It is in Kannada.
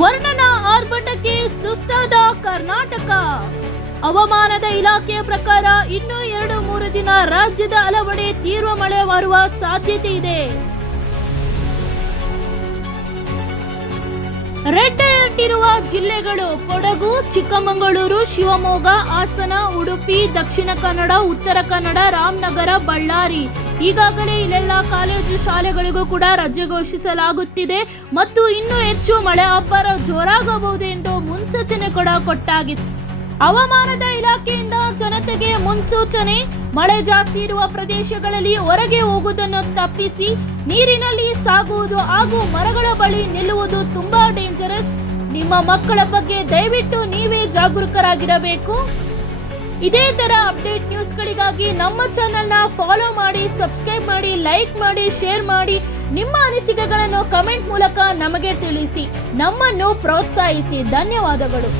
ವರ್ಣನ ಆರ್ಭಟಕ್ಕೆ ಸುಸ್ತಾದ ಕರ್ನಾಟಕ. ಹವಾಮಾನದ ಇಲಾಖೆಯ ಪ್ರಕಾರ ಇನ್ನು 2-3 ದಿನ ರಾಜ್ಯದ ಹಲವೆಡೆ ತೀವ್ರ ಮಳೆ ಬರುವ ಸಾಧ್ಯತೆ ಇದೆ. ರೆಡ್ ಅಲರ್ಟ್ ಇರುವ ಜಿಲ್ಲೆಗಳು ಕೊಡಗು, ಚಿಕ್ಕಮಗಳೂರು, ಶಿವಮೊಗ್ಗ, ಹಾಸನ, ಉಡುಪಿ, ದಕ್ಷಿಣ ಕನ್ನಡ, ಉತ್ತರ ಕನ್ನಡ, ರಾಮನಗರ, ಬಳ್ಳಾರಿ. ಈಗಾಗಲೇ ಇಲ್ಲೆಲ್ಲ ಕಾಲೇಜು ಶಾಲೆಗಳಿಗೂ ಕೂಡ ರಜೆ ಘೋಷಿಸಲಾಗುತ್ತಿದೆ ಮತ್ತು ಇನ್ನೂ ಹೆಚ್ಚು ಮಳೆ ಅಬ್ಬರ ಜೋರಾಗಬಹುದು ಎಂದು ಮುನ್ಸೂಚನೆ ಕೂಡ ಕೊಟ್ಟಾಗಿದೆ. ಹವಾಮಾನದ ಇಲಾಖೆಯಿಂದ ಜನತೆಗೆ ಮುನ್ಸೂಚನೆ. ಮಳೆ ಜಾಸ್ತಿ ಇರುವ ಪ್ರದೇಶಗಳಲ್ಲಿ ಹೊರಗೆ ಹೋಗುವುದನ್ನು ತಪ್ಪಿಸಿ, ನೀರಿನಲ್ಲಿ ಸಾಗುವುದು ಹಾಗೂ ಮರಗಳ ಬಳಿ ನಿಲ್ಲುವುದು ತುಂಬಾ ಡೇಂಜರಸ್. ನಿಮ್ಮ ಮಕ್ಕಳ ಬಗ್ಗೆ ದಯವಿಟ್ಟು ನೀವೇ ಜಾಗರೂಕರಾಗಿರಬೇಕು. ಇದೇ ತರ ಅಪ್ಡೇಟ್ ನ್ಯೂಸ್ಗಳಿಗಾಗಿ ನಮ್ಮ ಚಾನೆಲ್ನ ಫಾಲೋ ಮಾಡಿ, ಸಬ್ಸ್ಕ್ರೈಬ್ ಮಾಡಿ, ಲೈಕ್ ಮಾಡಿ, ಶೇರ್ ಮಾಡಿ. ನಿಮ್ಮ ಅನಿಸಿಕೆಗಳನ್ನು ಕಮೆಂಟ್ ಮೂಲಕ ನಮಗೆ ತಿಳಿಸಿ, ನಮ್ಮನ್ನು ಪ್ರೋತ್ಸಾಹಿಸಿ. ಧನ್ಯವಾದಗಳು.